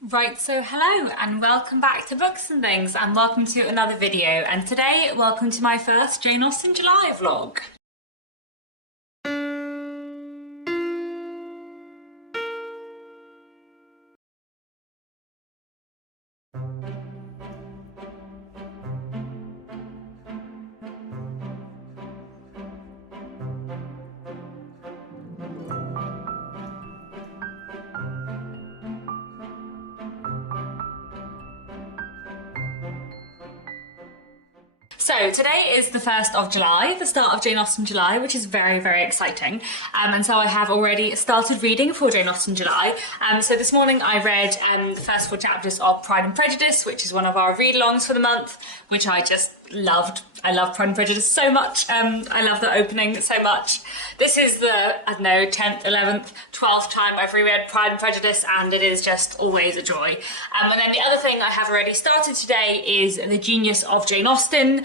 Right, so hello and welcome back to Books and Things and welcome to another video, and today welcome to my first Jane Austen July vlog. So today is the 1st of July, the start of Jane Austen July, which is very, very exciting. And so I have already started reading for Jane Austen July. So this morning I read the first 4 chapters of Pride and Prejudice, which is one of our read-alongs for the month, which I just loved. I love Pride and Prejudice so much. I love the opening so much. This is the, 10th, 11th, 12th time I've reread Pride and Prejudice, and it is just always a joy. And then the other thing I have already started today is The Genius of Jane Austen,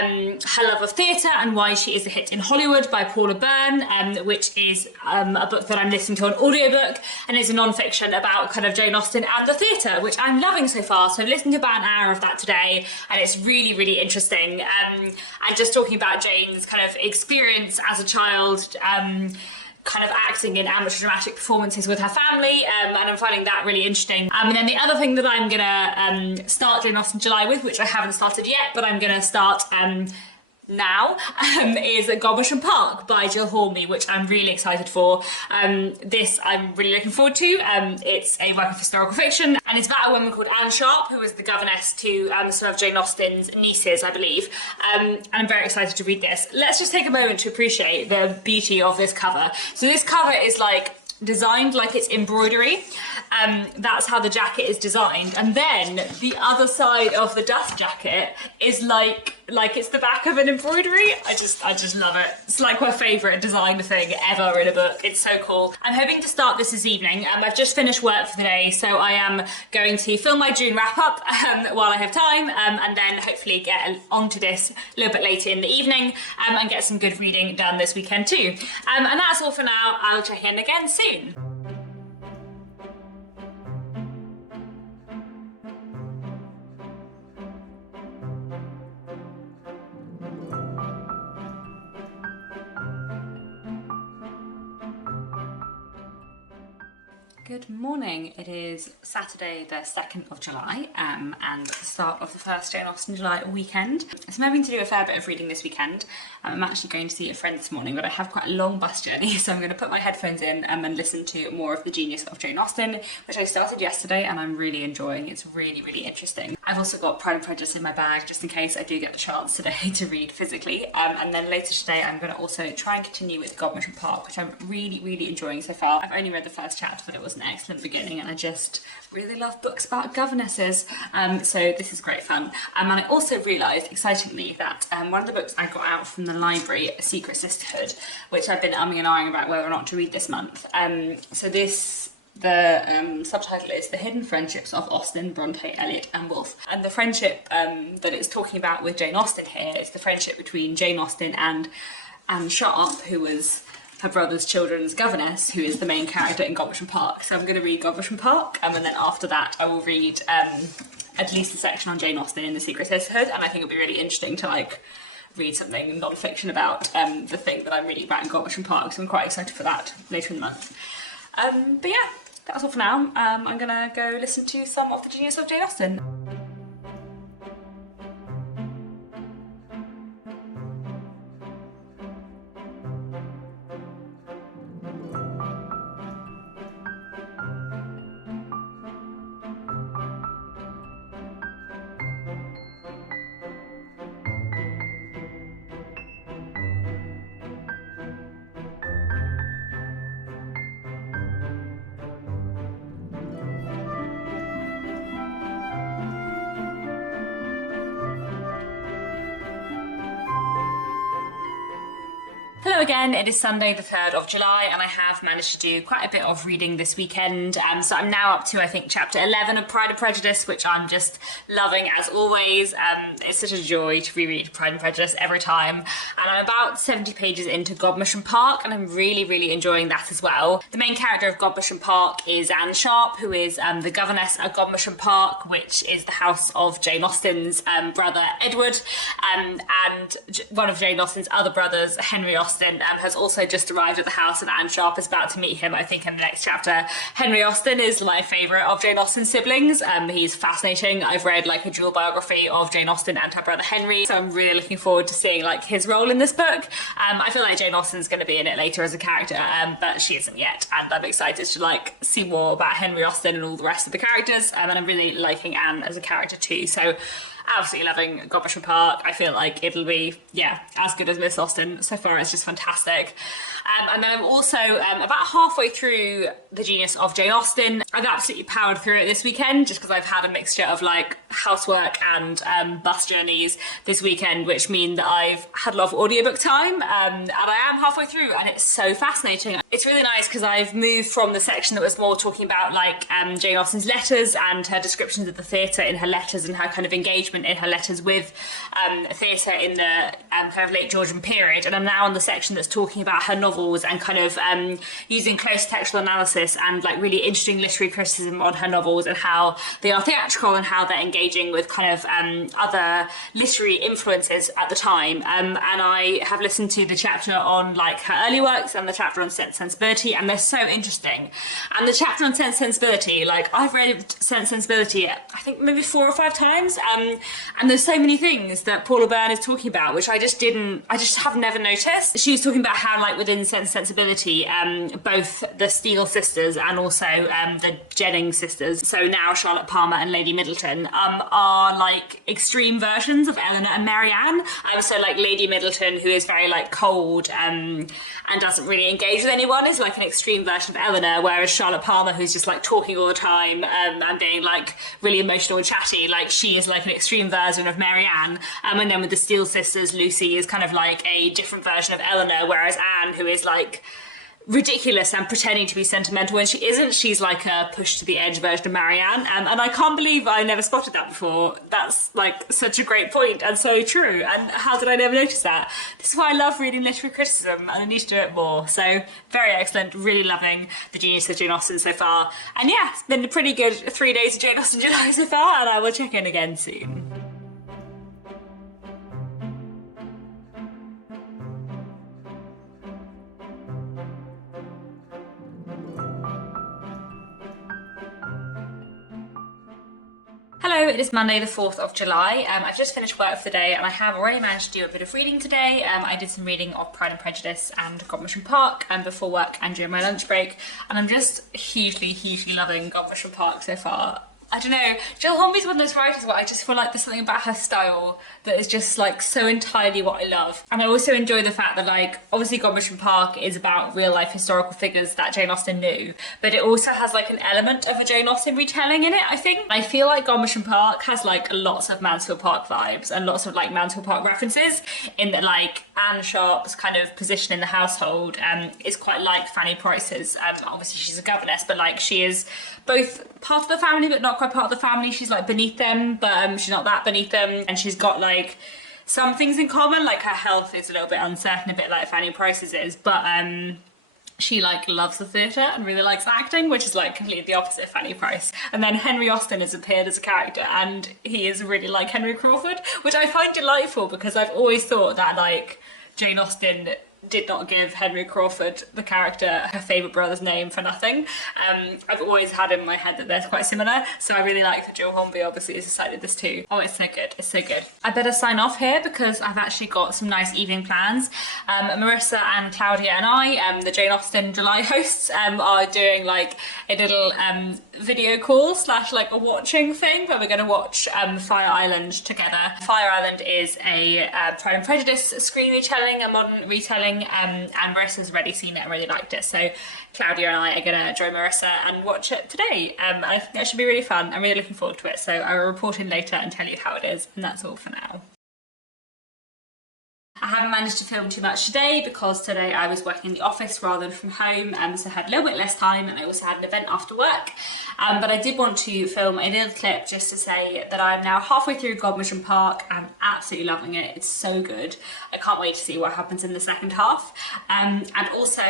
Her Love of Theatre and Why She Is a Hit in Hollywood by Paula Byrne, which is a book that I'm listening to on audiobook, and it's a non-fiction about kind of Jane Austen and the theatre, which I'm loving so far. So I've listened to about an hour of that today, and it's really, really interesting. And just talking about Jane's kind of experience as a child, kind of acting in amateur dramatic performances with her family, and I'm finding that really interesting. And then the other thing that I'm gonna start Jane Austen July with, which I haven't started yet, but I'm gonna start now, is Gobham Park by Jill Hornby, which I'm really excited for. This I'm really looking forward to. It's a work of historical fiction, and it's about a woman called Anne Sharp, who was the governess to some of Jane Austen's nieces, I believe. And I'm very excited to read this. Let's just take a moment to appreciate the beauty of this cover. So this cover is like designed like it's embroidery. That's how the jacket is designed, and then the other side of the dust jacket is like it's the back of an embroidery. I just love it. It's like my favourite design thing ever in a book. It's so cool. I'm hoping to start this evening. I've just finished work for the day, so I am going to film my June wrap up while I have time, and then hopefully get onto this a little bit later in the evening, and get some good reading done this weekend too. And that's all for now. I'll check in again soon. Good morning. It is Saturday the 2nd of July, and the start of the first Jane Austen July weekend. So I'm having to do a fair bit of reading this weekend. I'm actually going to see a friend this morning, but I have quite a long bus journey, so I'm going to put my headphones in and listen to more of The Genius of Jane Austen, which I started yesterday and I'm really enjoying. It's really, really interesting. I've also got Pride and Prejudice in my bag, just in case I do get the chance today to read physically. And then later today I'm going to also try and continue with Gobham Park, which I'm really, really enjoying so far. I've only read the first chapter, but it was an excellent beginning, and I just really love books about governesses, so this is great fun. And I also realised, excitingly, that one of the books I got out from the library, Secret Sisterhood, which I've been umming and ahhing about whether or not to read this month. So the subtitle is The Hidden Friendships of Austen, Bronte, Eliot and Woolf. And the friendship that it's talking about with Jane Austen here is the friendship between Jane Austen and Anne Sharp, who was her brother's children's governess, who is the main character in Gobham Park. So I'm going to read Gobham Park, and then after that I will read at least a section on Jane Austen in the Secret Sisterhood, and I think it'll be really interesting to read something non-fiction about the thing that I'm reading about in Gobham Park, so I'm quite excited for that later in the month. But yeah, that's all for now. I'm going to go listen to some of The Genius of Jane Austen. again, it is Sunday the 3rd of July and I have managed to do quite a bit of reading this weekend. So I'm now up to, I think, chapter 11 of Pride and Prejudice, which I'm just loving as always. It's such a joy to reread Pride and Prejudice every time. And I'm about 70 pages into Godmersham Park and I'm really, really enjoying that as well. The main character of Godmersham Park is Anne Sharp, who is the governess at Godmersham Park, which is the house of Jane Austen's brother Edward. And one of Jane Austen's other brothers, Henry Austen, has also just arrived at the house and Anne Sharp is about to meet him, I think, in the next chapter. Henry Austen is my favourite of Jane Austen's siblings. He's fascinating. I've read like a dual biography of Jane Austen and her brother Henry, so I'm really looking forward to seeing like his role in this book. I feel like Jane Austen's going to be in it later as a character, but she isn't yet, and I'm excited to like see more about Henry Austen and all the rest of the characters, and I'm really liking Anne as a character too. So absolutely loving Godmersham Park. I feel like it'll be, as good as Miss Austen. So far, it's just fantastic. And then I'm also about halfway through The Genius of Jane Austen. I've absolutely powered through it this weekend just because I've had a mixture of like housework and bus journeys this weekend, which mean that I've had a lot of audiobook time, and I am halfway through and it's so fascinating. It's really nice because I've moved from the section that was more talking about like Jane Austen's letters and her descriptions of the theatre in her letters and her kind of engagement in her letters with theatre in the kind of late Georgian period, and I'm now on the section that's talking about her novels and kind of using close textual analysis and like really interesting literary criticism on her novels and how they are theatrical and how they're engaging with kind of other literary influences at the time. And I have listened to the chapter on like her early works and the chapter on Sense and Sensibility, and they're so interesting. And the chapter on Sense and Sensibility, like I've read Sense and Sensibility I think maybe 4 or 5 times, and there's so many things that Paula Byrne is talking about which I just have never noticed. She was talking about how like within Sense and Sensibility, both the Steele sisters and also the Jennings sisters, so now Charlotte Palmer and Lady Middleton, are like extreme versions of Eleanor and Marianne. So like Lady Middleton, who is very like cold and doesn't really engage with anyone, is like an extreme version of Eleanor, whereas Charlotte Palmer, who's just like talking all the time and being like really emotional and chatty, like she is like an extreme version of Marianne. And then with the Steele sisters, Lucy is kind of like a different version of Eleanor, whereas Anne, who is like ridiculous and pretending to be sentimental when she isn't, she's like a push to the edge version of Marianne, and I can't believe I never spotted that before. That's like such a great point and so true, and how did I never notice that? This is why I love reading literary criticism and I need to do it more. So very excellent, really loving The Genius of Jane Austen so far, and yeah, it's been a pretty good 3 days of Jane Austen July so far, and I will check in again soon. Hello, it is Monday the 4th of July. I've just finished work for the day and I have already managed to do a bit of reading today. I did some reading of Pride and Prejudice and Godmersham Park before work and during my lunch break, and I'm just hugely loving Godmersham Park so far. I don't know, Jill Hornby's one of those writers where I just feel like there's something about her style that is just like so entirely what I love. And I also enjoy the fact that like, obviously Godmersham Park is about real life historical figures that Jane Austen knew, but it also has like an element of a Jane Austen retelling in it, I think. I feel like Godmersham Park has like lots of Mansfield Park vibes and lots of like Mansfield Park references, in that like Anne Sharp's kind of position in the household is quite like Fanny Price's. Obviously she's a governess, but like she is both part of the family but not quite part of the family. She's like beneath them, but she's not that beneath them, and she's got like some things in common, like her health is a little bit uncertain, a bit like Fanny Price's is, but she like loves the theatre and really likes acting, which is like completely the opposite of Fanny Price. And then Henry Austen has appeared as a character and he is really like Henry Crawford, which I find delightful because I've always thought that like Jane Austen did not give Henry Crawford, the character, her favourite brother's name for nothing. I've always had in my head that they're quite similar, so I really like that Jill Hornby obviously has decided this too. Oh, it's so good, it's so good. I better sign off here because I've actually got some nice evening plans. Marissa and Claudia and I, the Jane Austen July hosts, are doing like a little video call slash like a watching thing where we're going to watch Fire Island together. Fire Island is a Pride and Prejudice screen retelling, a modern retelling, and Marissa's already seen it and really liked it, so Claudia and I are going to join Marissa and watch it today, and I think that should be really fun. I'm really looking forward to it, so I will report in later and tell you how it is, and that's all for now. I haven't managed to film too much today because today I was working in the office rather than from home, so I had a little bit less time, and I also had an event after work. But I did want to film a little clip just to say that I'm now halfway through Godmersham Park and absolutely loving it. It's so good. I can't wait to see what happens in the second half. And also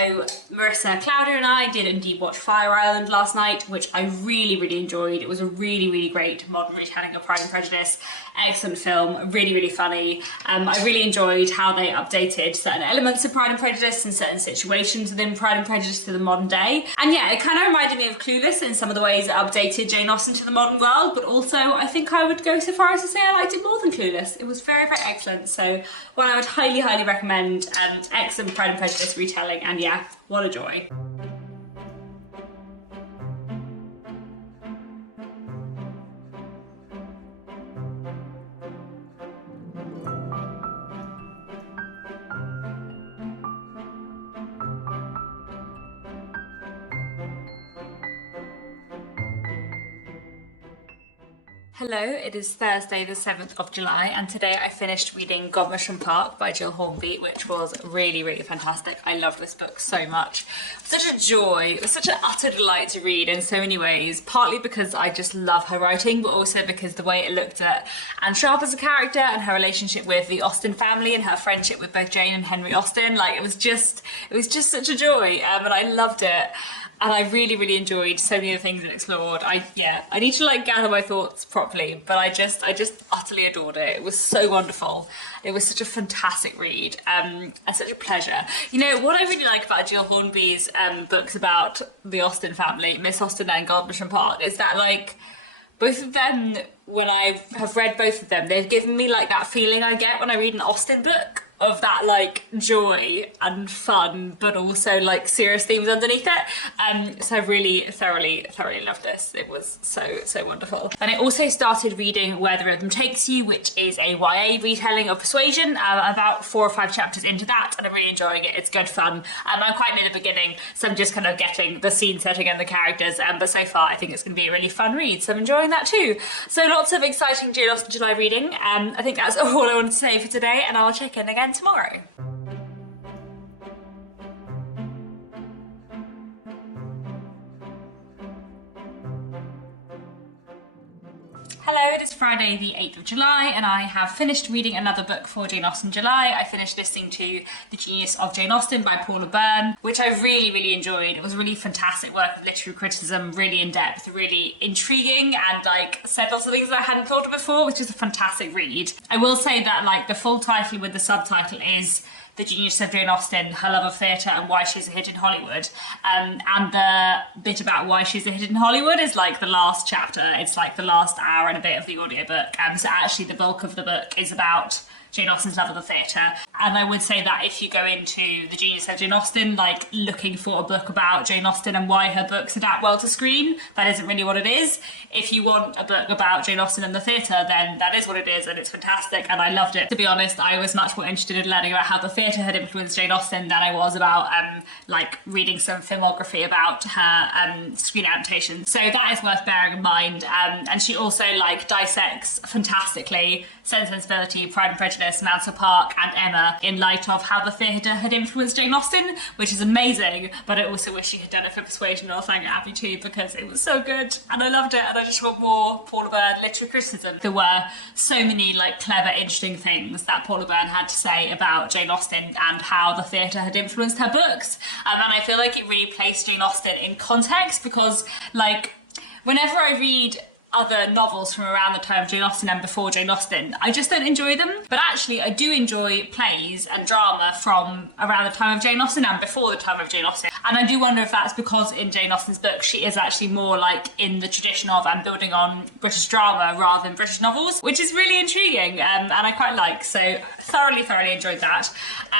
Marissa and Claudia and I did indeed watch Fire Island last night, which I really enjoyed. It was a really great modern retelling of Pride and Prejudice. Excellent film, really funny. I really enjoyed how they updated certain elements of Pride and Prejudice and certain situations within Pride and Prejudice to the modern day. And yeah, it kind of reminded me of Clueless in some of the ways it updated Jane Austen to the modern world, but also I think I would go so far as to say I liked it more than Clueless. It was very excellent, so one I would highly recommend. Excellent Pride and Prejudice retelling, and yeah, what a joy. Hello, it is Thursday the 7th of July, and today I finished reading Godmersham Park by Jill Hornby, which was really fantastic. I loved this book so much. Such a joy, it was such an utter delight to read in so many ways, partly because I just love her writing, but also because the way it looked at Anne Sharp as a character and her relationship with the Austen family and her friendship with both Jane and Henry Austen, like it was just such a joy, and I loved it. And I really enjoyed so many of the things it explored. I need to like gather my thoughts properly, but I just utterly adored it. It was so wonderful. It was such a fantastic read, and such a pleasure. You know, what I really like about Jill Hornby's books about the Austen family, Miss Austen and Godmersham Park, is that like, both of them, when I have read both of them, they've given me like that feeling I get when I read an Austen book, of that like joy and fun, but also like serious themes underneath it. So I really thoroughly loved this. It was so wonderful. And I also started reading Where the Rhythm Takes You, which is a YA retelling of Persuasion. About 4 or 5 chapters into that, and I'm really enjoying it. It's good fun. I'm quite near the beginning, so I'm just kind of getting the scene setting and the characters, but so far I think it's going to be a really fun read, so I'm enjoying that too. So lots of exciting Jane Austen July reading. I think that's all I wanted to say for today, and I'll check in again tomorrow. Hello, it is Friday the 8th of July, and I have finished reading another book for Jane Austen July. I finished listening to The Genius of Jane Austen by Paula Byrne, which I really enjoyed. It was a really fantastic work of literary criticism, really in depth, really intriguing, and like said lots of things that I hadn't thought of before, which is a fantastic read. I will say that like the full title with the subtitle is The Genius of Jane Austen, Her Love of Theatre and Why She's a Hit in Hollywood. And the bit about why she's a hit in Hollywood is like the last chapter. It's like the last hour and a bit of the audiobook. So actually the bulk of the book is about Jane Austen's love of the theatre. And I would say that if you go into The Genius of Jane Austen, like looking for a book about Jane Austen and why her books adapt well to screen, that isn't really what it is. If you want a book about Jane Austen and the theatre, then that is what it is, and it's fantastic, and I loved it. To be honest, I was much more interested in learning about how the theatre had influenced Jane Austen than I was about like reading some filmography about her screen adaptation. So that is worth bearing in mind. And she also like dissects fantastically Sense and Sensibility, Pride and Prejudice, Mansell Park and Emma in light of how the theatre had influenced Jane Austen, which is amazing, but I also wish she had done it for Persuasion or Thank Abby too, because it was so good and I loved it, and I just want more Paula Byrne literary criticism. There were so many like clever, interesting things that Paula Byrne had to say about Jane Austen and how the theatre had influenced her books, and I feel like it really placed Jane Austen in context, because like whenever I read other novels from around the time of Jane Austen and before Jane Austen, I just don't enjoy them. But actually I do enjoy plays and drama from around the time of Jane Austen and before the time of Jane Austen. And I do wonder if that's because in Jane Austen's book she is actually more like in the tradition of and building on British drama rather than British novels, which is really intriguing, and I quite like. So thoroughly enjoyed that.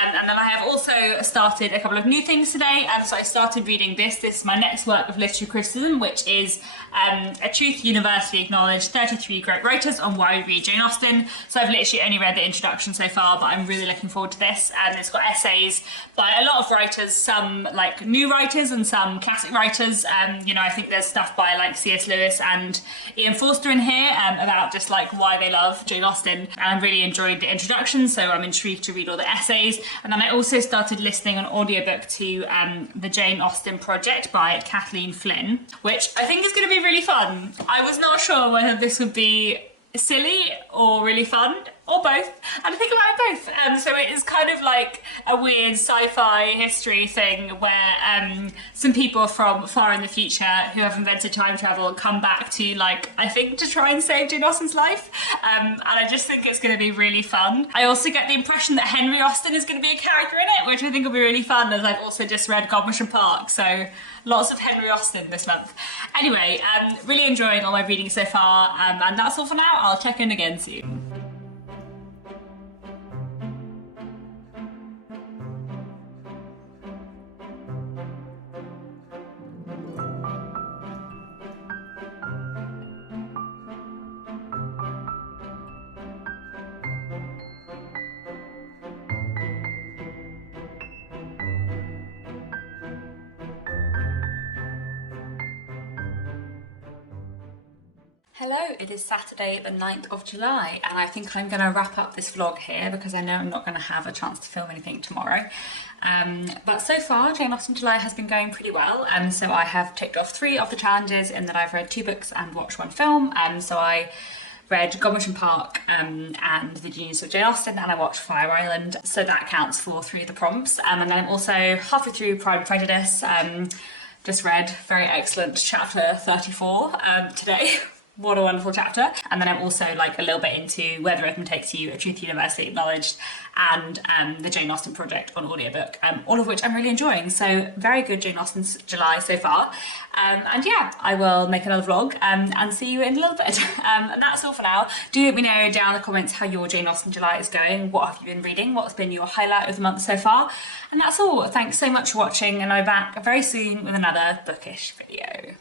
And then I have also started a couple of new things today. So I started reading this is my next work of literary criticism, which is A Truth Universe Universally Acknowledged 33 Great Writers on Why We Read Jane Austen. So I've literally only read the introduction so far, but I'm really looking forward to this. And it's got essays by a lot of writers, some like new writers and some classic writers. You know, I think there's stuff by like C.S. Lewis and Ian Forster in here about just like why they love Jane Austen. And I really enjoyed the introduction, so I'm intrigued to read all the essays. And then I also started listening an audiobook to the Jane Austen Project by Kathleen Flynn, which I think is going to be really fun. I was not sure whether this would be silly or really fun, or both, and I think about it both. So it is kind of like a weird sci-fi history thing where some people from far in the future who have invented time travel come back to, like, I think to try and save Jane Austen's life, and I just think it's going to be really fun. I also get the impression that Henry Austen is going to be a character in it, which I think will be really fun, as I've also just read Godmersham Park, so lots of Henry Austen this month. Anyway, really enjoying all my reading so far, and that's all for now. I'll check in again soon. Hello, it is Saturday the 9th of July and I think I'm going to wrap up this vlog here because I know I'm not going to have a chance to film anything tomorrow. But so far Jane Austen July has been going pretty well, so I have ticked off 3 of the challenges in that I've read 2 books and watched 1 film. So I read Godmersham Park and The Genius of Jane Austen, and I watched Fire Island, so that counts for 3 of the prompts. And then I'm also halfway through Pride and Prejudice, just read very excellent chapter 34 today. What a wonderful chapter. And then I'm also like a little bit into Where the Rhythm Takes You, A Truth Universally Acknowledged, and the Jane Austen Project on audiobook, all of which I'm really enjoying. So very good Jane Austen's July so far. And yeah, I will make another vlog and see you in a little bit. And that's all for now. Do let me know down in the comments how your Jane Austen July is going. What have you been reading? What's been your highlight of the month so far? And that's all. Thanks so much for watching, and I'll be back very soon with another bookish video.